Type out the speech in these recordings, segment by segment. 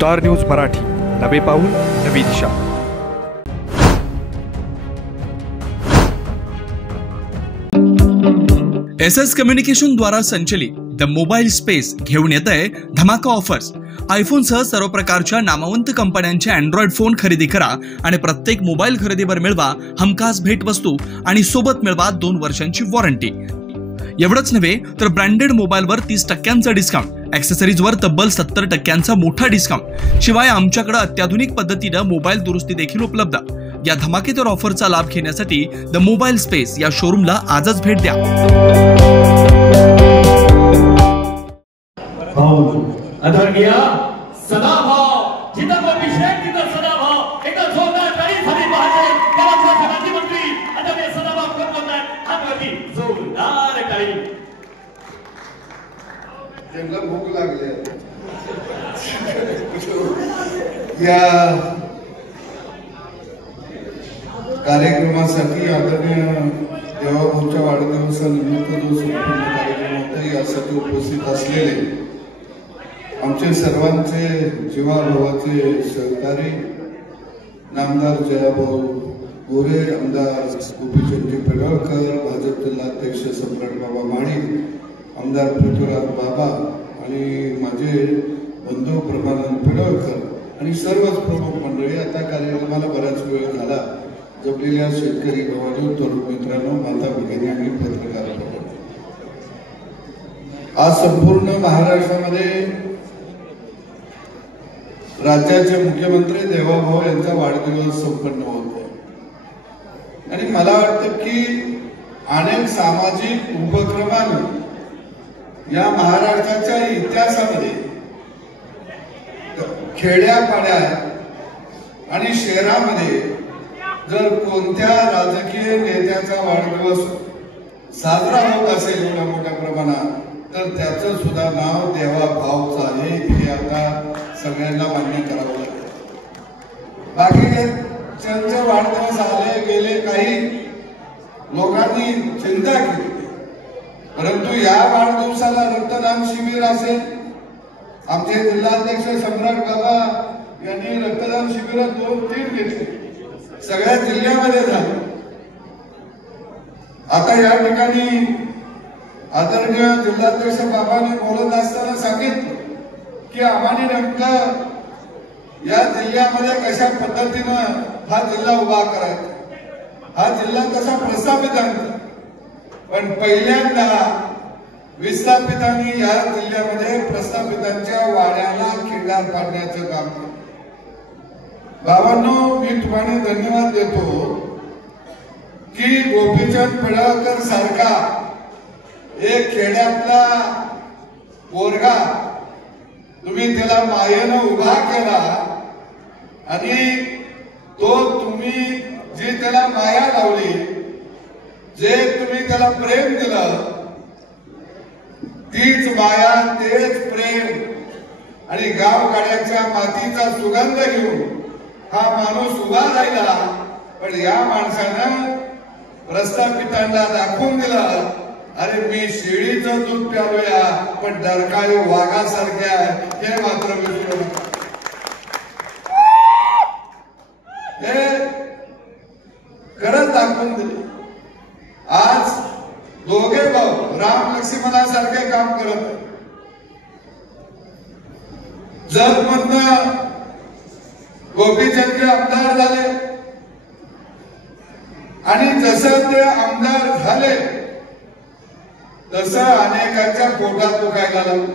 Star news Marathi, नवे पाऊल नवी दिशा। SS कम्युनिकेशन द्वारा संचलित द मोबाईल स्पेस घेऊन येत आहे धमाका ऑफर्स। आयफोन सह सर्व प्रकारच्या नामवंत कंपन्यांचे अँड्रॉइड फोन खरेदी करा आणि प्रत्येक मोबाईल खरेदीवर मिळवा हमखास भेटवस्तू आणि सोबत मिळवा 2 वर्षांची वॉरंटी। एवढंच नव्हे तर ब्रँडेड मोबाईलवर 30% डिस्काउंट, ॲक्सेसरीजवर तब्बल 70% मोठा डिस्काउंट। शिवाय आमच्याकडे अत्याधुनिक पद्धतीने मोबाईल दुरुस्ती देखील उपलब्ध। या धमाकेदार ऑफरचा लाभ घेण्यासाठी द मोबाईल स्पेस या शोरूमला आजच भेट द्या। अधर्गिया सदाभाव जिथं अभिषेक तिथं सदाभाव एकदा जोरदार ताली झाली पाहिजे। गावाचा सनाती मंत्री अधर्गिया सदाभाव करतात हातवरती जोरदार ताली। त्यांना भूक लागली या कार्यक्रमासाठी आदरणीय देवाभाऊच्या वाढदिवसानिमित्त जो संपूर्ण कार्यक्रम होता यासाठी उपस्थित असलेले आमचे सर्वांचे जीवाभावाचे सहकारी नामदार जयाभाऊ गोरे, आमदार गोपीचंद पेडळकर, भाजप जिल्हाध्यक्ष सम्राट बाबा माळी, आमदार पृथ्वीराज बाबा आणि माझे बंधू प्रभानंद पेडळकर आणि सर्वच प्रमुख मंडळी। आता कार्यक्रमाला बराच वेळ झाला। जपलेल्या शेतकरी भावांनो, तरुण मित्रांनो, माता भगिनी आणि पत्रकार बंधू, आज संपूर्ण महाराष्ट्रामध्ये राज्याचे मुख्यमंत्री देवाभाऊ यांचा वाढदिवस संपन्न होत आहे आणि मला वाटतं की अनेक सामाजिक उपक्रमांनी या महाराष्ट्राच्या इतिहासामध्ये खेड्यापाड्यात आणि शहरामध्ये जर कोणत्या राजकीय नेत्याचा वाढदिवस साजरा होत असेल एवढ्या मोठ्या प्रमाणात तर त्याचं सुद्धा नाव देवाभाऊचं आहे हे आता सगळ्यांना मान्य करावं लागेल। बाकी त्यांचे वाढदिवस आले गेले, काही लोकांनी चिंता केली, परंतु या वाढदिवसाला रक्तदान शिबिर असेल, आमचे जिल्हाध्यक्ष सम्राट बाबा यांनी रक्तदान शिबिर 2-3 घेतले, सगळ्या जिल्ह्यामध्ये झाले। आता या ठिकाणी आदरणीय जिल्हाध्यक्ष बाबांनी बोलत असताना सांगितलं की आम्हाला नेमकं या जिल्ह्यामध्ये कशा पद्धतीनं हा जिल्हा उभा करायचा, हा जिल्हा कसा प्रस्थापित आणायचा। पण पहिल्यांदा विस्थापितांनी या जिल्ह्यामध्ये प्रस्थापितांच्या वाड्याला खिंडार पाडण्याचं काम केलं। बाबांनो, मी तुम्हाला धन्यवाद देतो की गोपीचंद पेडळकर सारखा एक खेड्यातला पोरगा तुम्ही त्याला मायेनं उभा केला आणि तो तुम्ही जी त्याला माया लावली, जे तुम्ही त्याला प्रेम दिलं, तीच माया, तेच प्रेम आणि गावगाड्याच्या मातीचा सुगंध घेऊन हा माणूस उभा राहिला। पण या माणसानं प्रस्थापितांना दाखवून दिलं, अरे मी शेळीचं दूध प्यालोया पण डरकाळी वाघासारखे आहे हे मात्र विसरू नका। हे खरंच दाखवून दिले। आज दोघे भाऊ राम लक्ष्मणासारखे काम करत, जगमधनं गोपीचंद आमदार झाले आणि जसं ते आमदार झाले तसं अनेकांच्या पोटात दुखायला लागलं।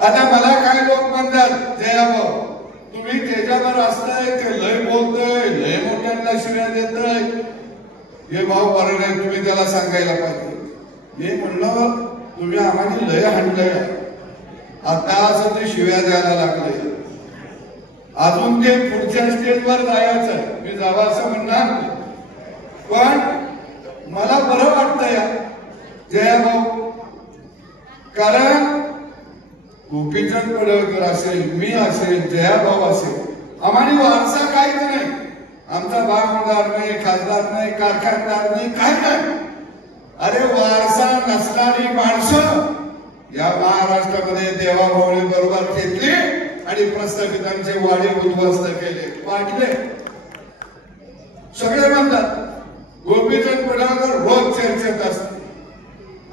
आता मला काय लोक म्हणतात, जयाभाऊ तुम्ही त्याच्यावर असताय, ते लय बोलतोय, लय मोठ्यांना शिव्या देतोय, हे भाऊ बरं नाही, तुम्ही त्याला सांगायला पाहिजे। हे म्हणलं तुम्ही आम्हाला लय हाणलंय, आता असं ते शिव्या द्यायला लागले, अजून ते पुढच्या स्टेजवर जायचं, मी जावं असं म्हणणार, पण मला बरं वाटतंय जयाभाऊ, कारण गोपीचंद पेडळकर असेल, मी असेल, जयाभाऊ असेल, आम्हाला वारसा काहीच नाही, आमचा भागवदार नाही, खासदार नाही, कारखानदार नाही, काय नाही। अरे वारसा नसणारी माणसं या महाराष्ट्रामध्ये देवाभाऊने बरोबर घेतली आणि प्रस्थापितांचे वाडे उद्ध्वस्त केले, वाटले. सगळे म्हणतात गोपीचंद पडळकर रोज चर्चेत असते.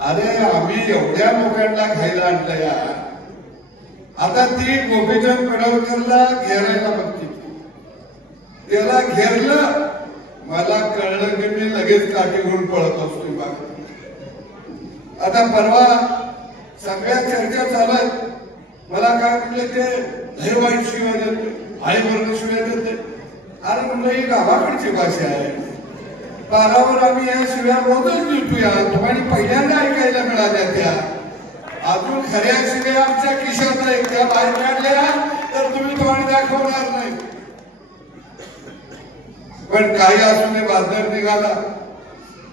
अरे आम्ही एवढ्या लोकांना खायला आणलं यार. आता ती गोपीचंद पडळकरला घेरायला बघते, त्याला घेरलं. मला कळलं की मी लगेच काठी घेऊन पळत असतो. आता परवा सगळ्या चर्चा चालत मला काय म्हटलं, ते लय वाईट शिवाय देते, आई वर्ण शिवाय देते. अरे म्हणलं ही गावाकडची भाषा आहे. पारावर आम्ही या शिव्या रोजच लिहितोया, तुम्हाला पहिल्यांदा ऐकायला मिळाल्या त्या. अजून खऱ्या शिव्या आमच्या खिशात नाही, त्या बाहेर काढल्या तर तुम्ही तुम्हाला दाखवणार नाही. पण काही असू नये, बाजार निघाला.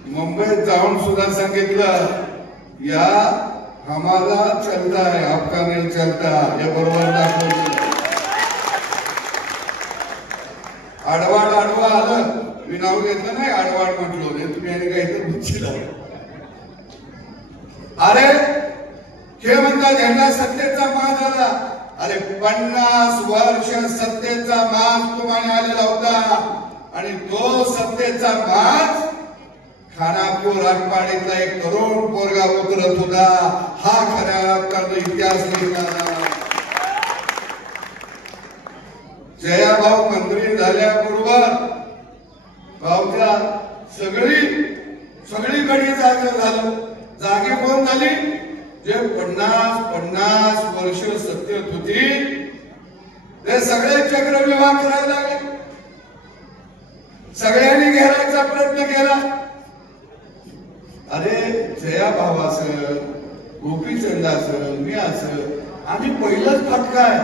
मुंबईत जाऊन सुद्धा सांगितलं, या हमारा चलता है, आपका नहीं चलता, हे बरोबर दाखवलं. आडवाड आडवा आलं, मी नाव घेतलं नाही, आडवाड म्हटलो नाही, तुम्ही आणि काहीतरी बुच्चीला. अरे हे म्हणतात यांना सत्तेचा मान झाला. अरे 50 वर्ष सत्तेचा मान तुम्हाला आलेला होता आणि तो सत्तेचा मान खानापूर आटपाडीतला एक तरुण पोरगा उतरत होता. हा खऱ्या अर्थानं इतिहास लिहिणारा. जयाभाऊ मंत्री झाल्याबरोबर भाऊच्या सगळीकडे जागे झालं. जागे कोण झाली? जे 50 वर्ष सत्तेत होती ते सगळे चक्रव्यूह करायला लागले. सगळ्यांनी घेरायचा प्रयत्न केला. अरे जया भाऊ असं, गोपीचंद असं, मी असं, आम्ही पहिलंच फटकाय,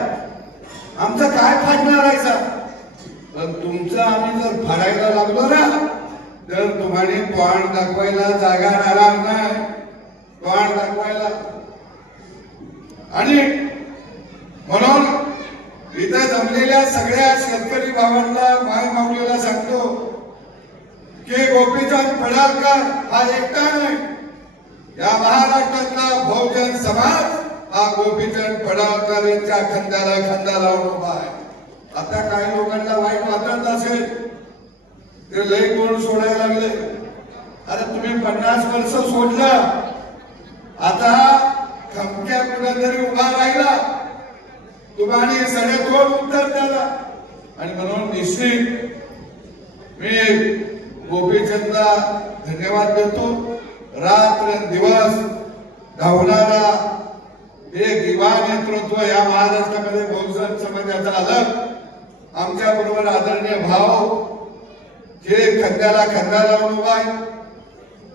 आमचा काय फाडणार आहे. पण तुमचं आम्ही जर फाडायला लागलो ना तर तुम्हाला तोंड दाखवायला जागा राहणार नाही. तोंड दाखवायला. आणि म्हणून इथं जमलेल्या सगळ्या शेतकरी भावांना, माय माऊलीला सांगतो की गोपीचंद पडळकर हा एकटा नाही. या महाराष्ट्रातला बहुजन समाज हा गोपीचंद पडळकर यांच्या खांद्याला खांदा लावून उभा आहे. आता काही लोकांना वाईट वाटत असेल, ते लई कोण सोडायला लागले. अरे तुम्ही 50 वर्ष सोडलं, आता खमक्या कुठेतरी उभा राहिला, तुम्हाला सडेतोड उत्तर द्याला. आणि म्हणून निश्चित मी गोपीचंदला धन्यवाद देतो. रात्र दिवस धावणारा एक युवा नेतृत्व या महाराष्ट्रामध्ये बहुजन समाजाचं आलं. आमच्या बरोबर आदरणीय भाऊ जे खांद्याला खांदा लावून उभा आहे.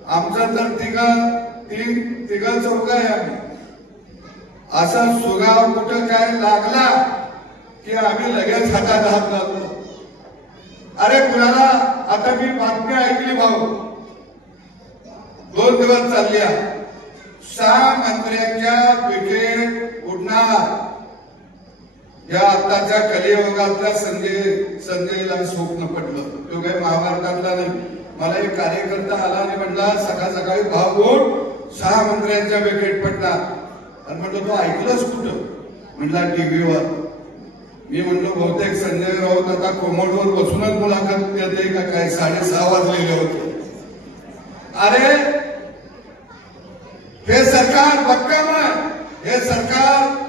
आमचं तर तिघ चौघ आहे. आम्ही असा सुगाव कुठं काय लागला की आम्ही लगेच हातात हात घालतो. अरे कुणाला आता मी बातमी ऐकली भाऊ, 2 दिवस चालल्या, 6 मंत्र्यांच्या विकेट उडणार. या आताच्या कलियुगातल्या संजयला स्वप्न पडलं. तो काही महाभारतातला नाही. मला एक कार्यकर्ता आला आणि म्हणला सकाळी भाऊ उठ, 6 मंत्र्यांच्या विकेट पडणार. आणि म्हटलं तो ऐकलंच कुठं? म्हणला टीव्हीवर. मी म्हणलो बहुतेक संजय राऊत आता कोमोडवर बसूनच मुलाखत देते का काय. 6:30 वाजलेले होते. अरे हे सरकार भक्कम आहे. हे सरकार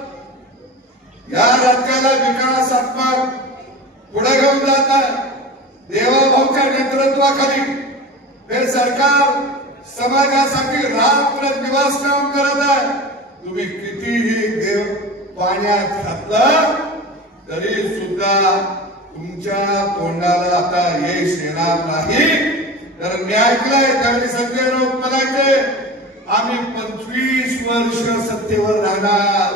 या राज्याला विकासात्मक पुढे घेऊन जात आहे. देवाभाऊच्या नेतृत्वाखाली हे सरकार समाजासाठी रात्रंदिवस काम करत आहे. तुम्ही कितीही देव पाण्यात घातलं तरी सुद्धा तुमच्या तोंडाला आता यश येणार नाही. तर मी ऐकलंय त्यावेळी संजय राऊत म्हणायचे आम्ही 25 वर्ष सत्तेवर राहणार.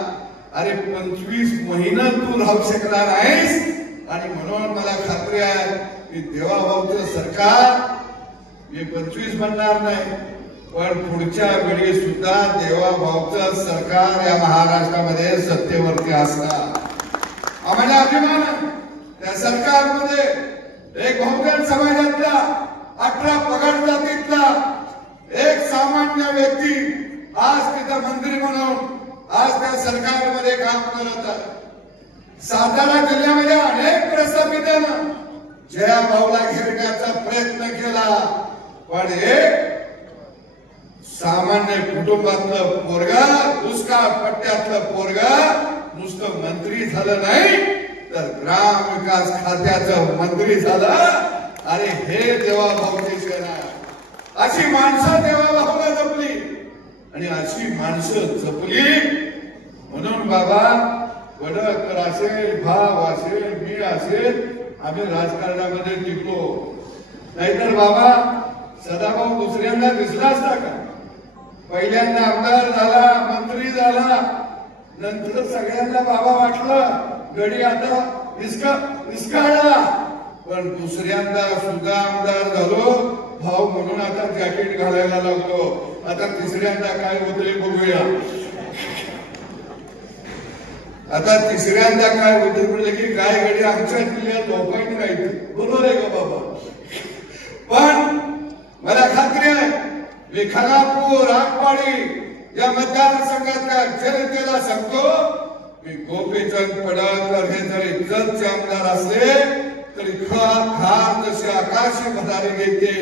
अरे 25 महिने तू राहू शकणार नाहीस. आणि म्हणून मला खात्री आहे की देवाभाऊचं सरकार मी 25 म्हणणार नाही, पण पुढच्या वेळी सुद्धा देवाभाऊचं सरकार या महाराष्ट्रामध्ये सत्तेवरती असणार. आम्हाला अभिमान आहे त्या सरकारमध्ये. एक बहुजन समाजातला 18 पगड जातीतला एक सामान्य व्यक्ती आज तिथं मंत्री म्हणून आज त्या सरकारमध्ये काम करत आहे. सातारा जिल्ह्यामध्ये अनेक प्रस्थापितांना जया भाऊला घेरण्याचा प्रयत्न केला, पण एक सामान्य कुटुंबातलं पोरगा, दुष्काळ पट्ट्यातलं पोरगा नुसतं मंत्री झालं नाही तर ग्राम विकास खात्याचं मंत्री झालं. अरे हे देवाभाऊची सेना, अशी माणसं देवाभाऊला जपली आणि अशी माणसं जपली म्हणून बाबा वडकर असेल, भाव असेल, मी असेल, आम्ही राजकारणामध्ये टिकलो. नाहीतर बाबा सदाभाऊ दुसऱ्यांदा दिसला असता का? पहिल्यांदा आमदार झाला, मंत्री झाला, नंतर सगळ्यांना बाबा वाटलं गडी आता निष्काळला, पण दुसऱ्यांदा सुद्धा आमदार झालो भाऊ म्हणून आता जॅकेट घालायला लागलो. आता तिसऱ्यांदा काय होतंय बघूया. आता तिसऱ्यांदा काय होते म्हणजे की काय गडी आमच्या जिल्ह्यात लोकांनी राहायचे. बरोबर आहे का बाबा? पण मला खात्री आहे मी खानापूर, आटपाडी या मतदारसंघातल्या जनतेला सांगतो, मी गोपीचंद पडळकर हे जरी जतचे आमदार असले तरी खार जशी आकाशी भरारी घेते,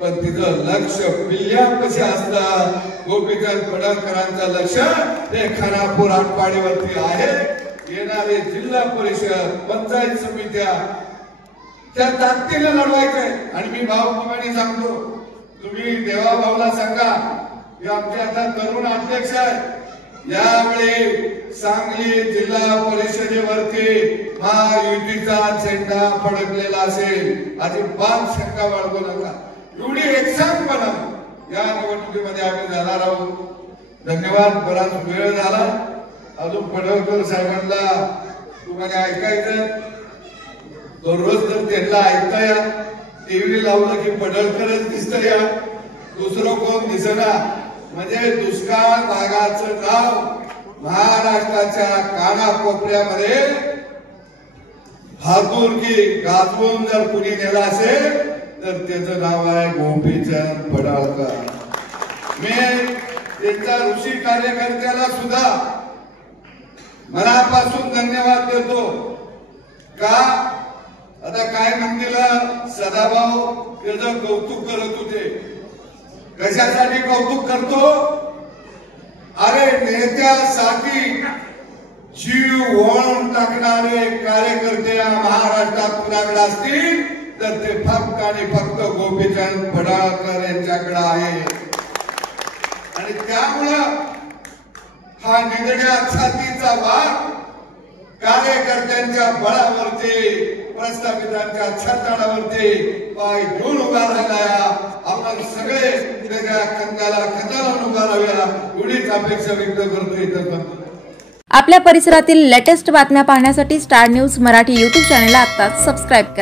पण तिचं लक्ष पिल्ल्यापाशी असतं. गोपीचंद पडळकरांचं लक्ष हे खानापूर, आटपाडीवरती आहे. येणारे जिल्हा परिषद, पंचायत समित्या त्या ताकदीने लढवायचे. आणि मी भाऊप्रमाणे सांगतो, तुम्ही देवाभाऊला सांगा, हे आमचे आता तरुण अध्यक्ष आहेत, यावेळी सांगली जिल्हा परिषदेवरती महायुतीचा झेंडा फडकलेला असेल, अजिबात शंका बाळगू नका. एवढी एकसाथपणा या निवडणुकीमध्ये आम्ही जाणार आहोत. धन्यवाद. बराच वेळ झाला. अजून पडळकर साहेबांना तुम्हाला ऐकायचं, दररोज तर त्यांना ऐकता या. टीव्ही लावलं की पडळकरच दिसत या, दुसरं कोण दिसना. म्हणजे दुष्काळ भागाचं नाव महाराष्ट्राच्या कानाकोपऱ्यामध्ये हातुर्की गाजवून जर कुणी नेला असेल तर त्याचं नाव आहे गोपीचंद पडळकर. मी त्यांच्या ऋषी कार्यकर्त्याला सुद्धा मनापासून धन्यवाद देतो. का आता काय म्हणतील सदाभाऊ त्याचं कौतुक करत होते. कशासाठी कौतुक करतो? अरे नेत्यासाठी जीव ओळून टाकणारे कार्यकर्ते महाराष्ट्रात कुणाकडे असतील तर ते फक्त आणि फक्त गोपीचंद पडळकर यांच्याकडे आहे. आणि त्यामुळं हा निधड्या छातीचा वार कार्यकर्त्यांच्या बळावरती, प्रस्थापितांच्या छाताडावरती पाय घेऊन उभा राहिला. आपण सगळे त्याच्या कंदाला खंदाला उभा राहूया एवढीच अपेक्षा व्यक्त करतो. इथं आपल्या परिसरातील लेटेस्ट बातम्या पाहण्यासाठी स्टार न्यूज मराठी YouTube चॅनलला आत्ताच सबस्क्राईब करा.